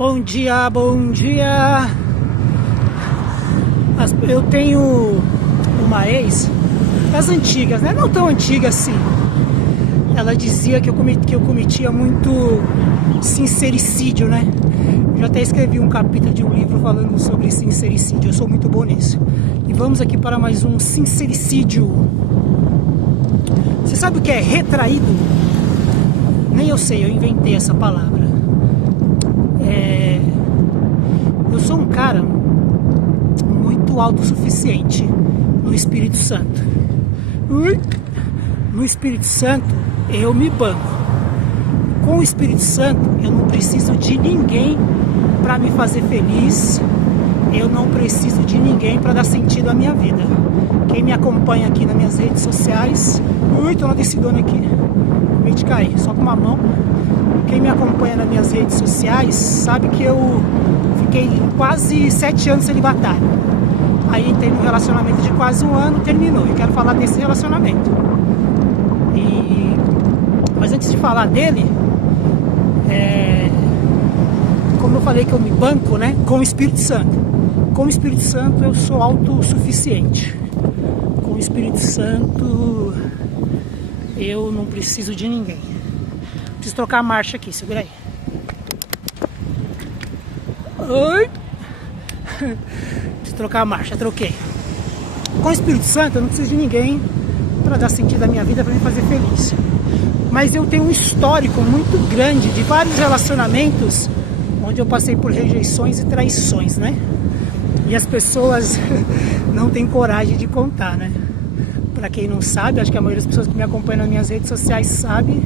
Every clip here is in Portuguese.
Bom dia, bom dia. Eu tenho uma ex das antigas, né? Não tão antiga assim. Ela dizia que eu cometia muito sincericídio, né? Eu já até escrevi um capítulo de um livro falando sobre sincericídio. Eu sou muito bom nisso. E vamos aqui para mais um sincericídio. Você sabe o que é retraído? Nem eu sei, eu inventei essa palavra. Eu sou um cara muito autossuficiente no Espírito Santo. No Espírito Santo eu me banco. Com o Espírito Santo eu não preciso de ninguém para me fazer feliz. Eu não preciso de ninguém para dar sentido à minha vida. Quem me acompanha aqui nas minhas redes sociais... tô na descidona aqui. Acabei de cair, só com uma mão. Quem me acompanha nas minhas redes sociais sabe que eu fiquei quase 7 anos celibatário. Aí entrei num relacionamento de quase 1 ano, terminou. Eu quero falar desse relacionamento. Mas antes de falar dele, como eu falei que eu me banco, né, com o Espírito Santo. Com o Espírito Santo eu sou autossuficiente. Com o Espírito Santo eu não preciso de ninguém. Preciso trocar a marcha aqui, segura aí. Oi! Preciso trocar a marcha, troquei. Com o Espírito Santo eu não preciso de ninguém para dar sentido à minha vida, para me fazer feliz. Mas eu tenho um histórico muito grande de vários relacionamentos onde eu passei por rejeições e traições, né? E as pessoas não têm coragem de contar, né? Para quem não sabe, acho que a maioria das pessoas que me acompanham nas minhas redes sociais sabe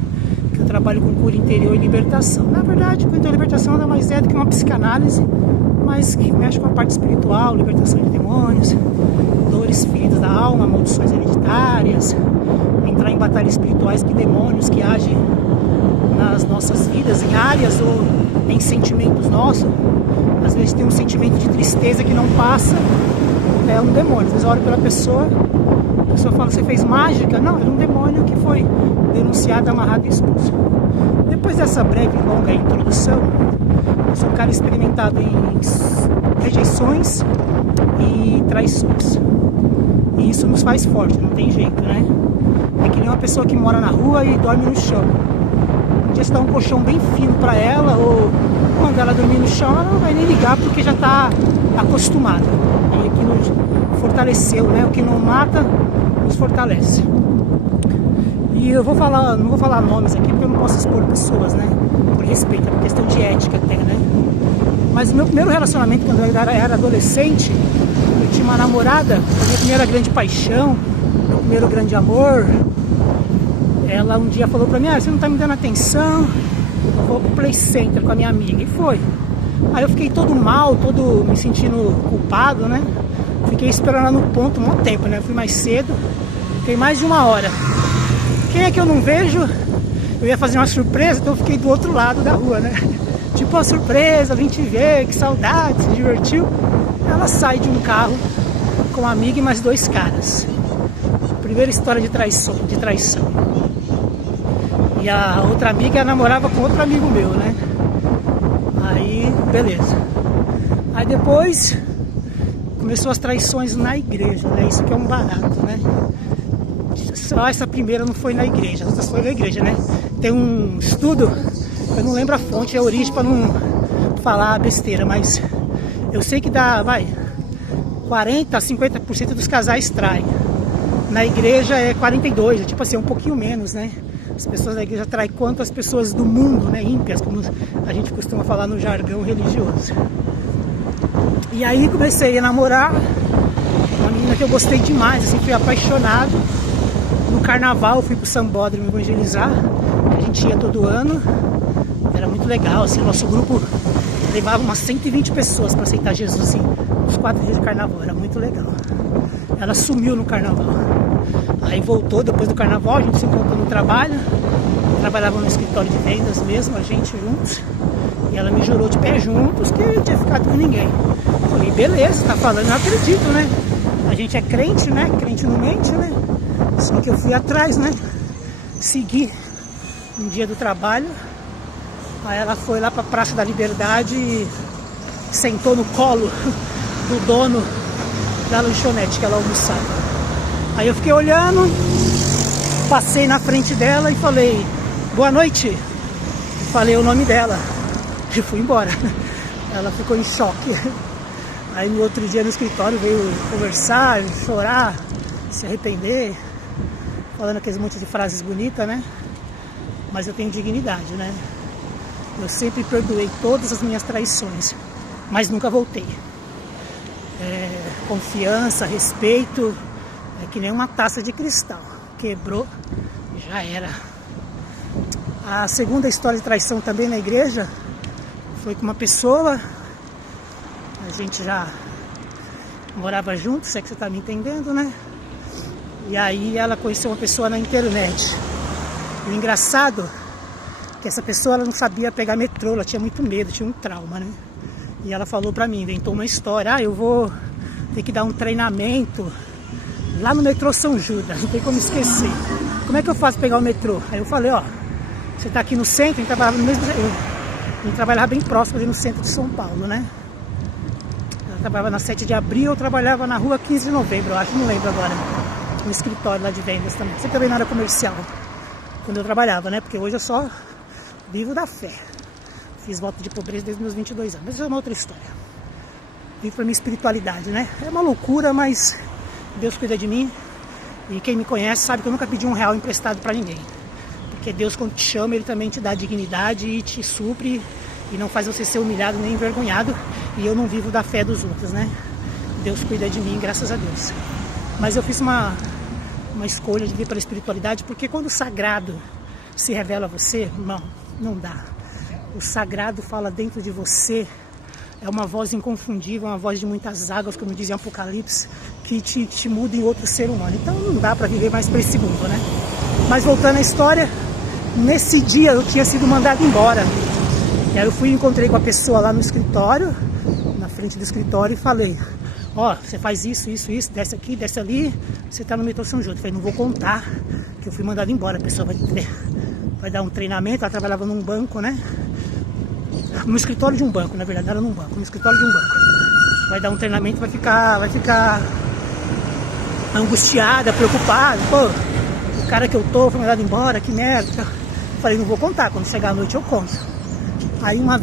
que eu trabalho com cura interior e libertação. Na verdade, cura interior e libertação nada mais é do que uma psicanálise, mas que mexe com a parte espiritual, libertação de demônios, dores, feridas da alma, maldições hereditárias, entrar em batalhas espirituais que demônios que agem nas nossas vidas, em áreas ou em sentimentos nossos. Às vezes tem um sentimento de tristeza que não passa, é um demônio. Às vezes eu olho pela pessoa, a pessoa fala, você fez mágica? Não, era um demônio que foi denunciado, amarrado e expulso. Depois dessa breve e longa introdução, eu sou um cara experimentado em rejeições e traições. E isso nos faz forte, não tem jeito, né? É que nem uma pessoa que mora na rua e dorme no chão. Um dia você dá um colchão bem fino pra ela, ou quando ela dormir no chão, ela não vai nem ligar porque já tá acostumada. E aquilo fortaleceu, né? O que não mata, nos fortalece. E eu vou falar, não vou falar nomes aqui porque eu não posso expor pessoas, né? Por respeito, é por questão de ética até, né? Mas o meu primeiro relacionamento, quando eu era adolescente, eu tinha uma namorada, a minha primeira grande paixão, meu primeiro grande amor. Ela um dia falou pra mim, você não tá me dando atenção, eu vou pro Play Center com a minha amiga. E foi. Aí eu fiquei todo mal, todo me sentindo culpado, né? Fiquei esperando ela no ponto um tempo, né? Fui mais cedo, fiquei mais de 1 hora. Quem é que eu não vejo? Eu ia fazer uma surpresa, então eu fiquei do outro lado da rua, né? Tipo uma surpresa, vim te ver, que saudade, se divertiu. Ela sai de um carro com uma amiga e mais 2 caras. Primeira história de traição. E a outra amiga namorava com outro amigo meu, né? Aí, beleza. Aí depois começou as traições na igreja, né? Isso que é um barato, né? Só essa primeira não foi na igreja, as outras foi na igreja, né? Tem um estudo, eu não lembro a fonte, a origem para não falar besteira, mas eu sei que dá, 40 a 50% dos casais traem. Na igreja é 42, é tipo assim, um pouquinho menos, né? As pessoas da igreja traem quanto as pessoas do mundo, né? Ímpias, como a gente costuma falar no jargão religioso. E aí comecei a namorar uma menina que eu gostei demais, assim, fui apaixonado. No carnaval eu fui pro Sambódromo evangelizar, que a gente ia todo ano. Era muito legal, assim, o nosso grupo levava umas 120 pessoas para aceitar Jesus, assim, nos 4 dias de carnaval, era muito legal. Ela sumiu no carnaval. Aí voltou depois do carnaval, a gente se encontrou no trabalho. Eu trabalhava no escritório de vendas mesmo, a gente juntos. E ela me jurou de pé juntos que eu tinha ficado com ninguém. Eu falei, beleza, tá falando, eu acredito, né? A gente é crente, né? Crente não mente, né? Só que eu fui atrás, né? Segui um dia do trabalho. Aí ela foi lá pra Praça da Liberdade e sentou no colo do dono da lanchonete que ela almoçava. Aí eu fiquei olhando, passei na frente dela e falei, boa noite. Falei o nome dela e fui embora. Ela ficou em choque. Aí no outro dia no escritório veio conversar, chorar, se arrepender, falando aqueles monte de frases bonitas, né? Mas eu tenho dignidade, né? Eu sempre perdoei todas as minhas traições, mas nunca voltei. Confiança, respeito, é que nem uma taça de cristal. Quebrou, já era. A segunda história de traição também na igreja foi com uma pessoa, a gente já morava junto, se é que você tá me entendendo, né? E aí ela conheceu uma pessoa na internet. E o engraçado é que essa pessoa ela não sabia pegar metrô, ela tinha muito medo, tinha um trauma, né? E ela falou pra mim, inventou uma história, eu vou ter que dar um treinamento lá no metrô São Judas, não tem como esquecer. Como é que eu faço pra pegar o metrô? Aí eu falei, ó, você tá aqui no centro, a gente trabalhava no mesmo... Eu trabalhava bem próximo ali no centro de São Paulo, né? Eu trabalhava na 7 de abril, eu trabalhava na rua 15 de novembro, eu acho, não lembro agora. No escritório lá de vendas também. Sempre também na área comercial, quando eu trabalhava, né? Porque hoje eu só vivo da fé. Fiz voto de pobreza desde meus 22 anos. Mas isso é uma outra história. Vivo pra minha espiritualidade, né? É uma loucura, mas Deus cuida de mim. E quem me conhece sabe que eu nunca pedi R$1 emprestado pra ninguém. Porque Deus, quando te chama, Ele também te dá dignidade e te supre. E não faz você ser humilhado nem envergonhado. E eu não vivo da fé dos outros, né? Deus cuida de mim, graças a Deus. Mas eu fiz uma escolha de vir pela espiritualidade, porque quando o sagrado se revela a você, irmão, não dá. O sagrado fala dentro de você, é uma voz inconfundível, uma voz de muitas águas, como diz em Apocalipse, que te muda em outro ser humano. Então não dá para viver mais para esse mundo, né? Mas voltando à história, nesse dia eu tinha sido mandado embora. E aí eu fui e encontrei com a pessoa lá no escritório, na frente do escritório, e falei, ó, você faz isso, isso, isso, desce aqui, desce ali, você tá no metrô São Judas. Eu falei, não vou contar que eu fui mandado embora, a pessoa vai dar um treinamento, ela trabalhava num banco, né? No escritório de um banco, na verdade, era num banco, no escritório de um banco. Vai dar um treinamento, vai ficar angustiada, preocupada, pô, o cara que eu tô foi mandado embora, que merda. Eu falei, não vou contar, quando chegar a noite eu conto. Aí uma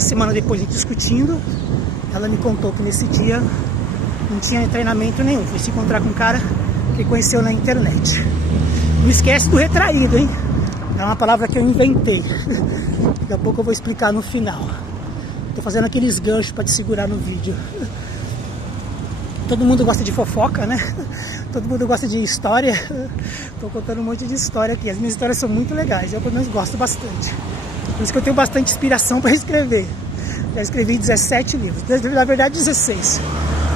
semana depois de discutindo, ela me contou que nesse dia não tinha treinamento nenhum. Foi se encontrar com um cara que conheceu na internet. Não esquece do retraído, hein? É uma palavra que eu inventei. Daqui a pouco eu vou explicar no final. Tô fazendo aqueles ganchos para te segurar no vídeo. Todo mundo gosta de fofoca, né? Todo mundo gosta de história. Tô contando um monte de história aqui. As minhas histórias são muito legais. Eu pelo menos gosto bastante. Por isso que eu tenho bastante inspiração para escrever. Já escrevi 17 livros, na verdade 16.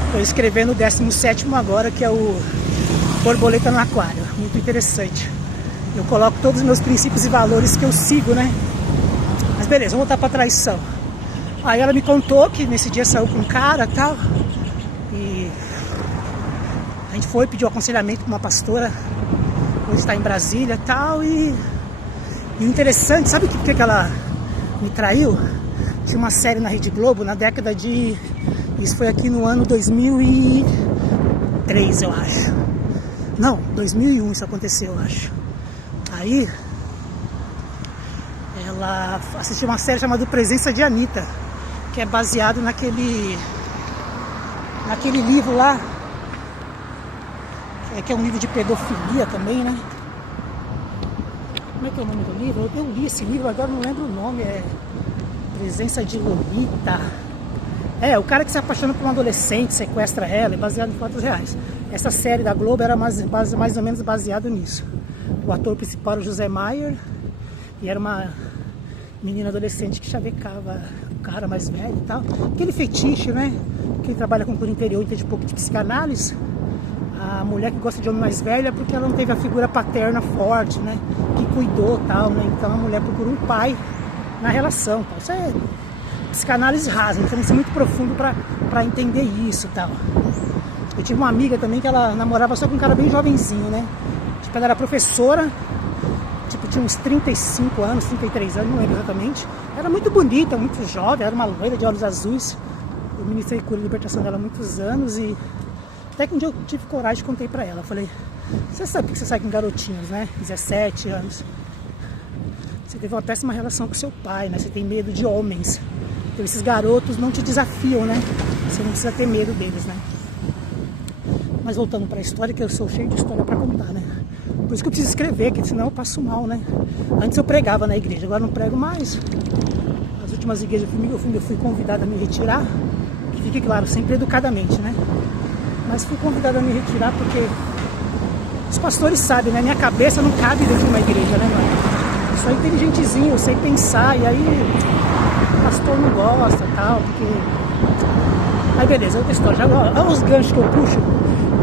Estou escrevendo o 17º agora, que é o Borboleta no Aquário. Muito interessante. Eu coloco todos os meus princípios e valores que eu sigo, né? Mas beleza, vamos voltar para traição. Aí ela me contou que nesse dia saiu com um cara e tal. E a gente foi, pediu aconselhamento para uma pastora, hoje está em Brasília e tal. E o interessante, sabe por que ela me traiu? Tinha uma série na Rede Globo na década de... Isso foi aqui no ano 2003, eu acho. Não, 2001 isso aconteceu, eu acho. Aí ela assistiu uma série chamada Presença de Anitta, que é baseado naquele livro lá, que é um livro de pedofilia também, né? Como é que é o nome do livro? Eu li esse livro, agora não lembro o nome, Presença de Lolita. O cara que se apaixona por uma adolescente, sequestra ela, é baseado em fatos reais. Essa série da Globo era mais ou menos baseado nisso. O ator principal era o José Maier, e era uma menina adolescente que chavecava o cara mais velho e tal. Aquele fetiche, né? Quem trabalha com cura interior entende um pouco de psicanálise. A mulher que gosta de homem mais velho é porque ela não teve a figura paterna forte, né? Que cuidou e tal, né? Então a mulher procura um pai na relação, tal. Isso é psicanálise rasa, não precisa ser muito profundo pra entender isso e tal. Eu tive uma amiga também que ela namorava só com um cara bem jovenzinho, né? Tipo, ela era professora, tipo, tinha uns 35 anos, 33 anos, não lembro exatamente. Era muito bonita, muito jovem, era uma loira de olhos azuis. Eu ministrei cura e libertação dela há muitos anos e até que um dia eu tive coragem e contei pra ela. Falei, você sabe que você sai com garotinhos, né? 17 anos. Você teve uma péssima relação com seu pai, né? Você tem medo de homens. Então esses garotos não te desafiam, né? Você não precisa ter medo deles, né? Mas voltando pra história, que eu sou cheio de história pra contar, né? Por isso que eu preciso escrever, que senão eu passo mal, né? Antes eu pregava na igreja, agora não prego mais. As últimas igrejas eu fui convidado a me retirar. Que fique claro, sempre educadamente, né? Mas fui convidado a me retirar porque os pastores sabem, né? Minha cabeça não cabe dentro de uma igreja, né, mano? Eu sou inteligentezinho, eu sei pensar, e aí o pastor não gosta e tal, porque... Aí beleza, outra história. Já, olha os ganchos que eu puxo.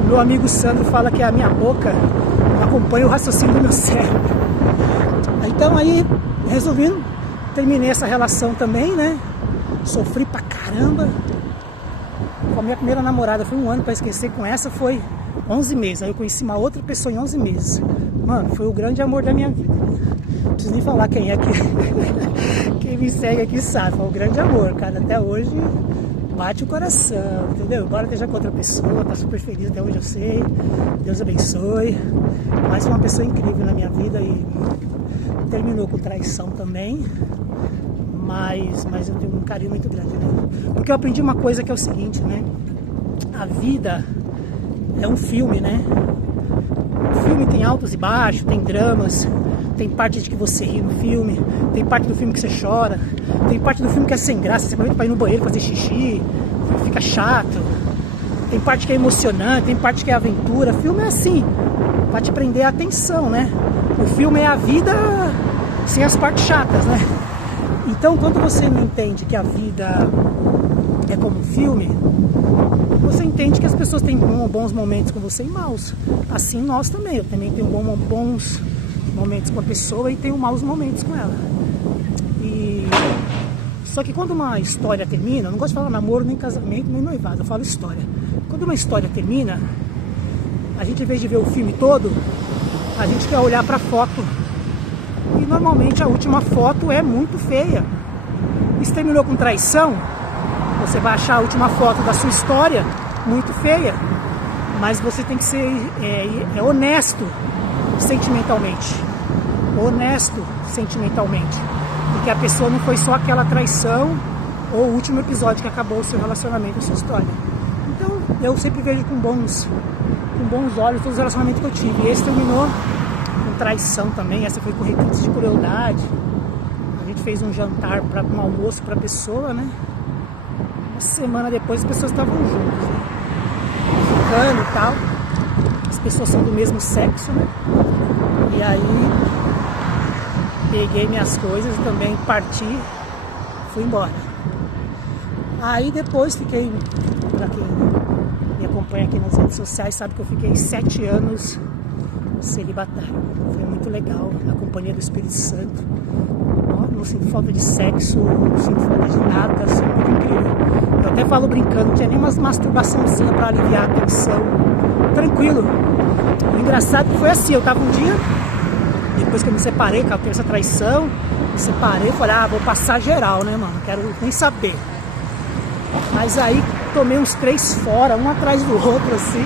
Meu amigo Sandro fala que a minha boca acompanha o raciocínio do meu cérebro. Então aí, resolvendo, terminei essa relação também, né? Sofri pra caramba. Com a minha primeira namorada foi 1 ano pra esquecer, com essa foi 11 meses. Aí eu conheci uma outra pessoa em 11 meses. Mano, foi o grande amor da minha vida. Não preciso nem falar quem é que... quem me segue aqui sabe, foi o grande amor, cara. Até hoje bate o coração, entendeu? Embora esteja com outra pessoa, tá super feliz até hoje, eu sei. Deus abençoe. Mas foi uma pessoa incrível na minha vida e terminou com traição também. Mas eu tenho um carinho muito grande, né? Porque eu aprendi uma coisa que é o seguinte, né? A vida é um filme, né? O filme tem altos e baixos, tem dramas, tem parte de que você ri no filme, tem parte do filme que você chora, tem parte do filme que é sem graça, você aproveita pra ir no banheiro fazer xixi, fica chato, tem parte que é emocionante, tem parte que é aventura. O filme é assim, pra te prender a atenção, né? O filme é a vida sem as partes chatas, né? Então, quando você não entende que a vida é como um filme, você entende que as pessoas têm bons momentos com você e maus. Assim nós também. Eu também tenho bons momentos com a pessoa e tenho maus momentos com ela. Só que quando uma história termina, eu não gosto de falar namoro, nem casamento, nem noivado, eu falo história. Quando uma história termina, a gente, em vez de ver o filme todo, a gente quer olhar pra foto. E normalmente a última foto é muito feia. E se terminou com traição, você vai achar a última foto da sua história muito feia. Mas você tem que ser honesto sentimentalmente. Honesto sentimentalmente. Porque a pessoa não foi só aquela traição ou o último episódio que acabou o seu relacionamento, a sua história. Então eu sempre vejo com bons olhos todos os relacionamentos que eu tive. E esse terminou com traição também. Essa foi com requintes de crueldade. A gente fez um jantar, um almoço para a pessoa, né? Uma semana depois as pessoas estavam juntas, né? Ficando e tal. As pessoas são do mesmo sexo, né? E aí peguei minhas coisas e também parti, fui embora. Aí depois fiquei, pra quem me acompanha aqui nas redes sociais, sabe que eu fiquei 7 anos celibatário. Foi muito legal, na companhia do Espírito Santo. Não sinto falta de sexo, não sinto falta de nada, assim, muito incrível. Eu até falo brincando, não tinha nem umas masturbaçãozinha pra aliviar a tensão. Tranquilo. O engraçado que foi assim, eu tava um dia, depois que eu me separei, que eu teve essa traição, me separei, falei, vou passar geral, né, mano? Não quero nem saber. Mas aí tomei uns 3 fora, um atrás do outro, assim.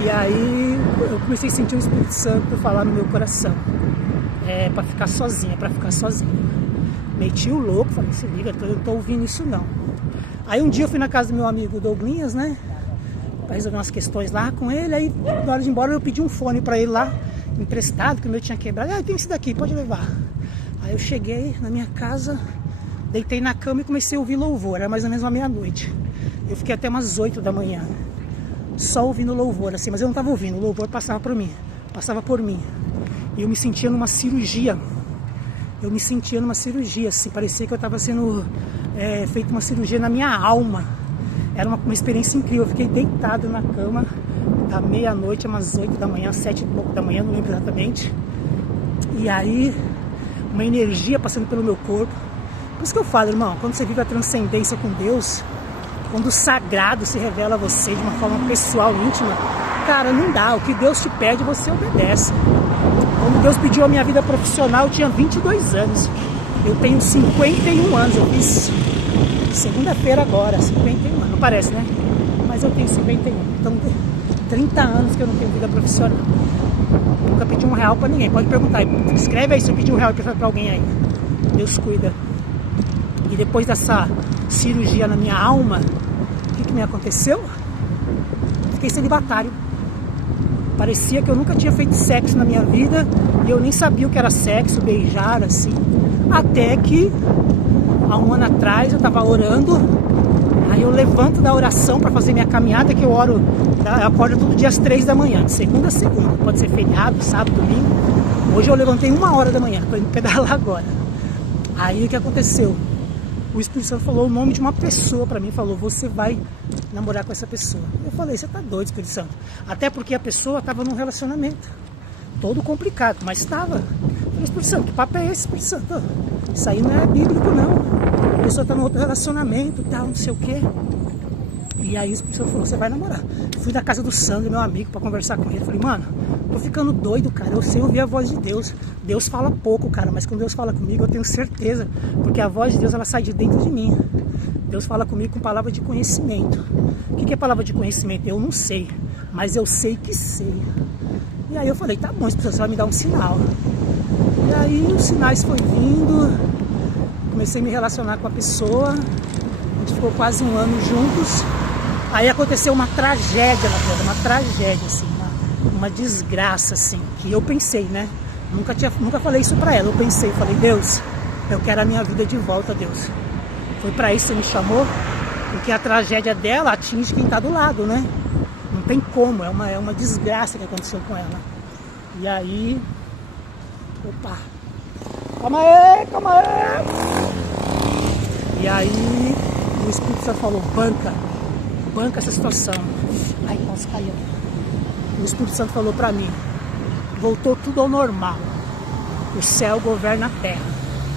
E aí eu comecei a sentir o Espírito Santo falar no meu coração. É pra ficar sozinha, pra ficar sozinha. Meti o louco, falei, se liga, eu não tô ouvindo isso não. Aí um dia eu fui na casa do meu amigo Douglinhas, né? Pra resolver umas questões lá com ele. Aí na hora de ir embora eu pedi um fone pra ele lá, emprestado, que o meu tinha quebrado. Tem esse daqui, pode levar. Aí eu cheguei na minha casa, deitei na cama e comecei a ouvir louvor. Era mais ou menos uma meia-noite. Eu fiquei até umas 8 da manhã, só ouvindo louvor, assim, mas eu não estava ouvindo, o louvor passava por mim. E eu me sentia numa cirurgia. Assim, parecia que eu estava sendo feito uma cirurgia na minha alma. Era uma experiência incrível. Eu fiquei deitado na cama da meia-noite, umas 8 da manhã, 7 e pouco da manhã, não lembro exatamente. E aí, uma energia passando pelo meu corpo. Por isso que eu falo, irmão, quando você vive a transcendência com Deus, quando o sagrado se revela a você de uma forma pessoal, íntima, cara, não dá. O que Deus te pede, você obedece. Quando Quando Deus pediu a minha vida profissional, eu tinha 22 anos. Eu tenho 51 anos, eu fiz segunda-feira agora, 51 anos, não parece, né? Mas eu tenho 51, então 30 anos que eu não tenho vida profissional. Nunca pedi R$1 pra ninguém, pode perguntar, escreve aí se eu pedi R$1 pra alguém aí. Deus cuida. E depois dessa cirurgia na minha alma, o que me aconteceu? Fiquei celibatário. Parecia que eu nunca tinha feito sexo na minha vida e eu nem sabia o que era sexo, beijar, assim. Até que, há um ano atrás, eu tava orando, aí eu levanto da oração para fazer minha caminhada, que eu oro, eu acordo todo dia às 3 da manhã, de segunda a segunda. Pode ser feriado, sábado, domingo. Hoje eu levantei 1h da manhã, tô indo pedalar agora. Aí o que aconteceu? O Espírito Santo falou o nome de uma pessoa pra mim, falou, você vai namorar com essa pessoa. Eu falei, você tá doido, Espírito Santo. Até porque a pessoa tava num relacionamento todo complicado, mas estava. Eu falei, Espírito Santo, que papo é esse, Espírito Santo? Isso aí não é bíblico, não. A pessoa tá num outro relacionamento, tal, não sei o quê. E aí o Espírito Santo falou, você vai namorar. Fui na casa do Sandro, meu amigo, pra conversar com ele. Falei, mano, tô ficando doido, cara. Eu sei ouvir a voz de Deus. Deus fala pouco, cara, mas quando Deus fala comigo, eu tenho certeza. Porque a voz de Deus, ela sai de dentro de mim. Deus fala comigo com palavra de conhecimento. O que é palavra de conhecimento? Eu não sei, mas eu sei que sei. E aí eu falei, tá bom, Espírito Santo, você vai me dar um sinal. E aí os sinais foram vindo. Comecei a me relacionar com a pessoa. A gente ficou quase 1 ano juntos. Aí aconteceu uma tragédia na vida, uma tragédia, assim, uma desgraça, assim, que eu pensei, né? Nunca falei isso pra ela, eu pensei, falei, Deus, eu quero a minha vida de volta, Deus. Foi pra isso que você me chamou, porque a tragédia dela atinge quem tá do lado, né? Não tem como, é uma desgraça que aconteceu com ela. E aí, opa, calma aí. E aí, o Espírito Santo falou, banca essa situação. Ai, nossa, caiu. O Espírito Santo falou pra mim, voltou tudo ao normal. O céu governa a terra.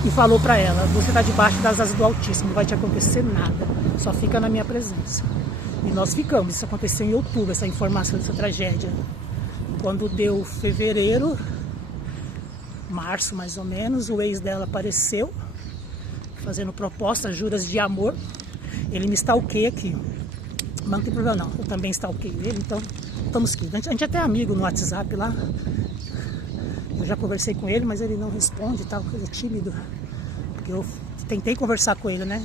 E falou pra ela, você tá debaixo das asas do Altíssimo, não vai te acontecer nada. Só fica na minha presença. E nós ficamos, isso aconteceu em outubro, essa informação dessa tragédia. Quando deu fevereiro, março mais ou menos, o ex dela apareceu, fazendo propostas, juras de amor. Ele me stalkeia aqui. Mas não tem problema não, eu também stalkeio ele, então estamos aqui. A gente é até amigo no WhatsApp lá. Eu já conversei com ele, mas ele não responde e tal, coisa tímido. Porque eu tentei conversar com ele, né?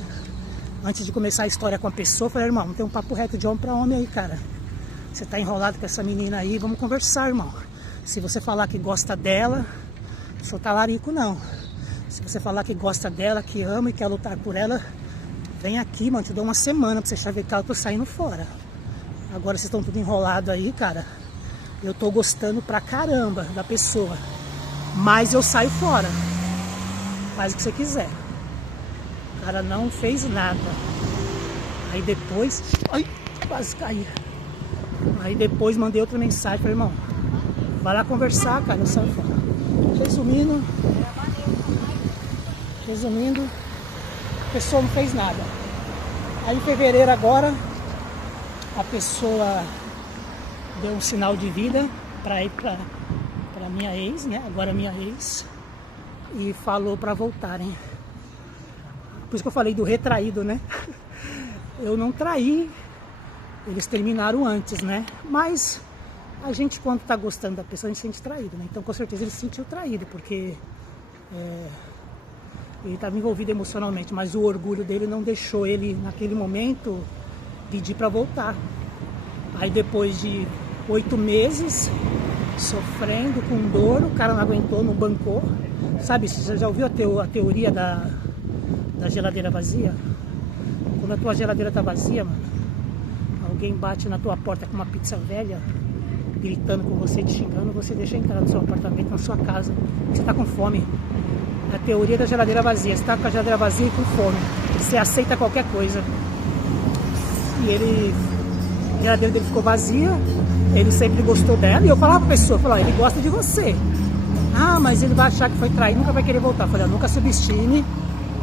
Antes de começar a história com a pessoa, eu falei, irmão, não tem um papo reto de homem pra homem aí, cara. Você tá enrolado com essa menina aí, vamos conversar, irmão. Se você falar que gosta dela, eu sou talarico, não. Se você falar que gosta dela, que ama e quer lutar por ela, vem aqui, mano, te dou uma semana pra você chavecar, eu tô saindo fora. Agora vocês estão tudo enrolado aí, cara. Eu tô gostando pra caramba da pessoa. Mas eu saio fora. Faz o que você quiser. O cara não fez nada. Aí depois... Ai, quase caí. Aí depois mandei outra mensagem, falei, irmão, vai lá conversar, cara, eu saio fora. Resumindo, a pessoa não fez nada. Aí em fevereiro agora, a pessoa deu um sinal de vida para ir para minha ex, né? Agora minha ex, e falou para voltarem. Por isso que eu falei do retraído, né? Eu não traí, eles terminaram antes, né? Mas a gente, quando tá gostando da pessoa, a gente se sente traído, né? Então com certeza ele se sentiu traído, porque ele estava envolvido emocionalmente, mas o orgulho dele não deixou ele, naquele momento, pedir para voltar. Aí depois de 8 meses, sofrendo, com dor, o cara não aguentou, não bancou. Sabe, você já ouviu a teoria da geladeira vazia? Quando a tua geladeira tá vazia, mano, alguém bate na tua porta com uma pizza velha, gritando com você, te xingando, você deixa entrar no seu apartamento, na sua casa, você tá com fome. A teoria da geladeira vazia. Você tá com a geladeira vazia e com fome, você aceita qualquer coisa. E a geladeira dele ficou vazia, ele sempre gostou dela, e eu falava pra pessoa, falava, ele gosta de você. Ah, mas ele vai achar que foi traído, nunca vai querer voltar. Eu falei, nunca subestime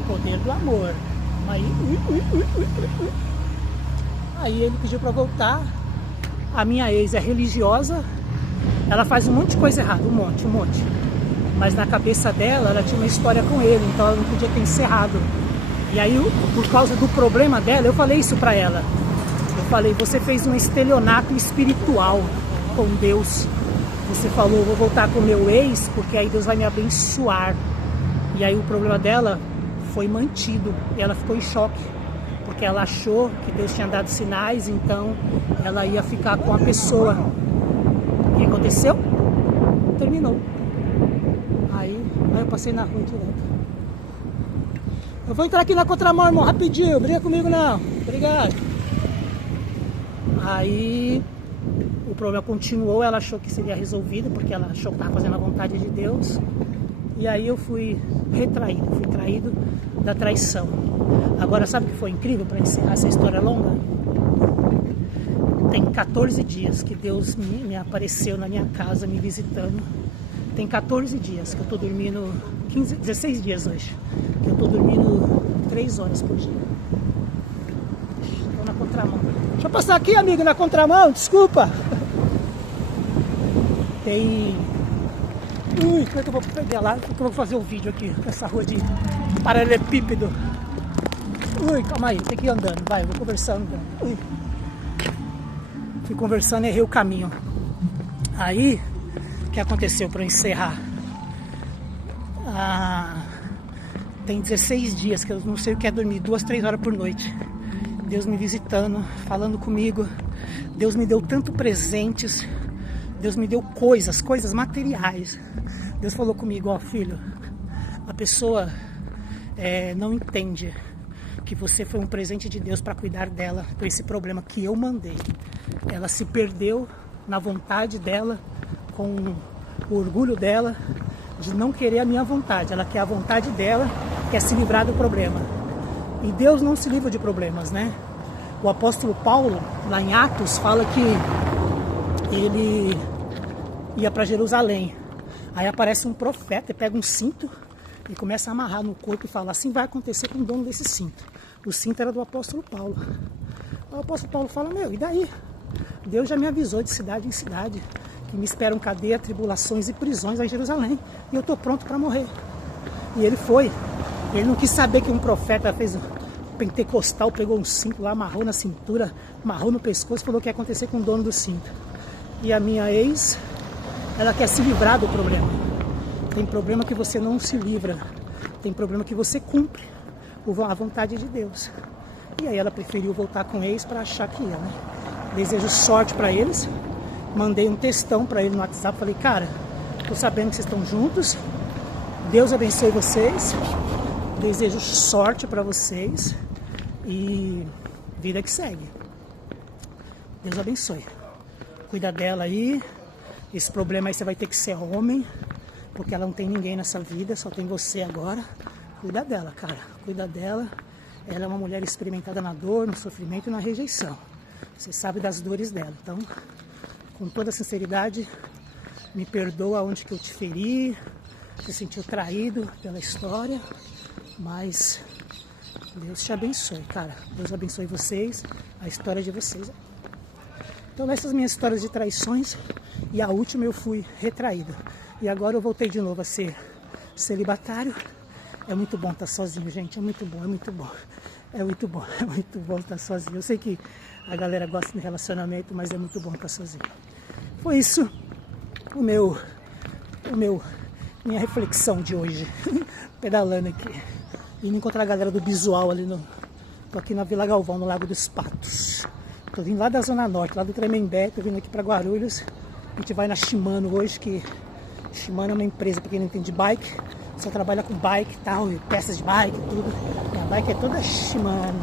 o poder do amor. Aí ele pediu pra voltar. A minha ex é religiosa, ela faz um monte de coisa errada, um monte. mas na cabeça dela, ela tinha uma história com ele, então ela não podia ter encerrado. E aí, por causa do problema dela, eu falei isso pra ela. Eu falei, você fez um estelionato espiritual com Deus. Você falou, vou voltar com o meu ex, porque aí Deus vai me abençoar. E aí o problema dela foi mantido. E ela ficou em choque, porque ela achou que Deus tinha dado sinais, então ela ia ficar com a pessoa. O que aconteceu? Terminou. Aí eu passei na rua direto. Eu vou entrar aqui na contramão, irmão, rapidinho. Briga comigo não. Obrigado. Aí o problema continuou, ela achou que seria resolvido, porque ela achou que estava fazendo a vontade de Deus. E aí eu fui retraído, fui traído da traição. Agora, sabe o que foi incrível para encerrar essa história longa? Tem 14 dias que Deus me apareceu na minha casa, me visitando. Tem 14 dias que eu tô dormindo, 16 dias hoje, que eu tô dormindo 3 horas por dia. Tô na contramão. Deixa eu passar aqui, amigo, na contramão, desculpa. Tem... Ui, como é que eu vou pegar lá? Como é que eu vou fazer o vídeo aqui, nessa rua de paralelepípedo? Ui, calma aí, tem que ir andando, vai, eu vou conversando. Ui. Fui conversando e errei o caminho. Aí, o que aconteceu para eu encerrar? Tem 16 dias que eu não sei o que é dormir, 2, 3 horas por noite. Deus me visitando, falando comigo. Deus me deu tanto presentes. Deus me deu coisas materiais. Deus falou comigo, ó filho, a pessoa não entende que você foi um presente de Deus para cuidar dela, com esse problema que eu mandei. Ela se perdeu na vontade dela, com o orgulho dela, de não querer a minha vontade. Ela quer a vontade dela, quer se livrar do problema. E Deus não se livra de problemas, né? O apóstolo Paulo, lá em Atos, fala que ele ia para Jerusalém. Aí aparece um profeta e pega um cinto e começa a amarrar no corpo e fala, assim vai acontecer com o dono desse cinto. O cinto era do apóstolo Paulo. O apóstolo Paulo fala, meu, e daí? Deus já me avisou de cidade em cidade que me esperam cadeia, tribulações e prisões em Jerusalém. E eu estou pronto para morrer. E ele foi. Ele não quis saber que um profeta fez pentecostal, pegou um cinto lá, amarrou na cintura, amarrou no pescoço e falou que ia acontecer com o dono do cinto. E a minha ex, ela quer se livrar do problema. Tem problema que você não se livra. Tem problema que você cumpre a vontade de Deus. E aí ela preferiu voltar com o ex para achar que ia, né? Desejo sorte para eles. Mandei um textão para ele no WhatsApp. Falei, cara, tô sabendo que vocês estão juntos. Deus abençoe vocês. Desejo sorte para vocês. E vida que segue. Deus abençoe. Cuida dela aí. Esse problema aí você vai ter que ser homem, porque ela não tem ninguém nessa vida, só tem você agora. Cuida dela, cara. Cuida dela. Ela é uma mulher experimentada na dor, no sofrimento e na rejeição. Você sabe das dores dela. Então, com toda sinceridade, me perdoa onde que eu te feri, se sentiu traído pela história, mas Deus te abençoe, cara. Deus abençoe vocês, a história de vocês. Então, nessas minhas histórias de traições, e a última eu fui retraído. E agora eu voltei de novo a ser celibatário. É muito bom estar sozinho, gente. É muito bom, é muito bom. É muito bom, é muito bom estar sozinho. Eu sei que a galera gosta de relacionamento, mas é muito bom estar sozinho. Foi isso minha reflexão de hoje. Pedalando aqui. Indo encontrar a galera do Visual ali tô aqui na Vila Galvão, no Lago dos Patos. Tô vindo lá da Zona Norte, lá do Tremembé, tô vindo aqui para Guarulhos. A gente vai na Shimano hoje, que Shimano é uma empresa, para quem não entende, de bike. Só trabalha com bike e tal, e peças de bike e tudo. Minha bike é toda Shimano,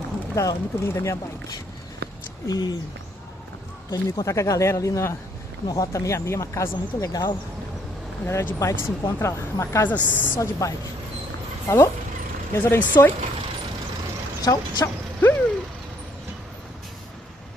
muito linda a minha bike. E tô indo me encontrar com a galera ali no Rota 66, uma casa muito legal. A galera de bike se encontra lá, uma casa só de bike. Falou? Deus abençoe. Tchau, tchau.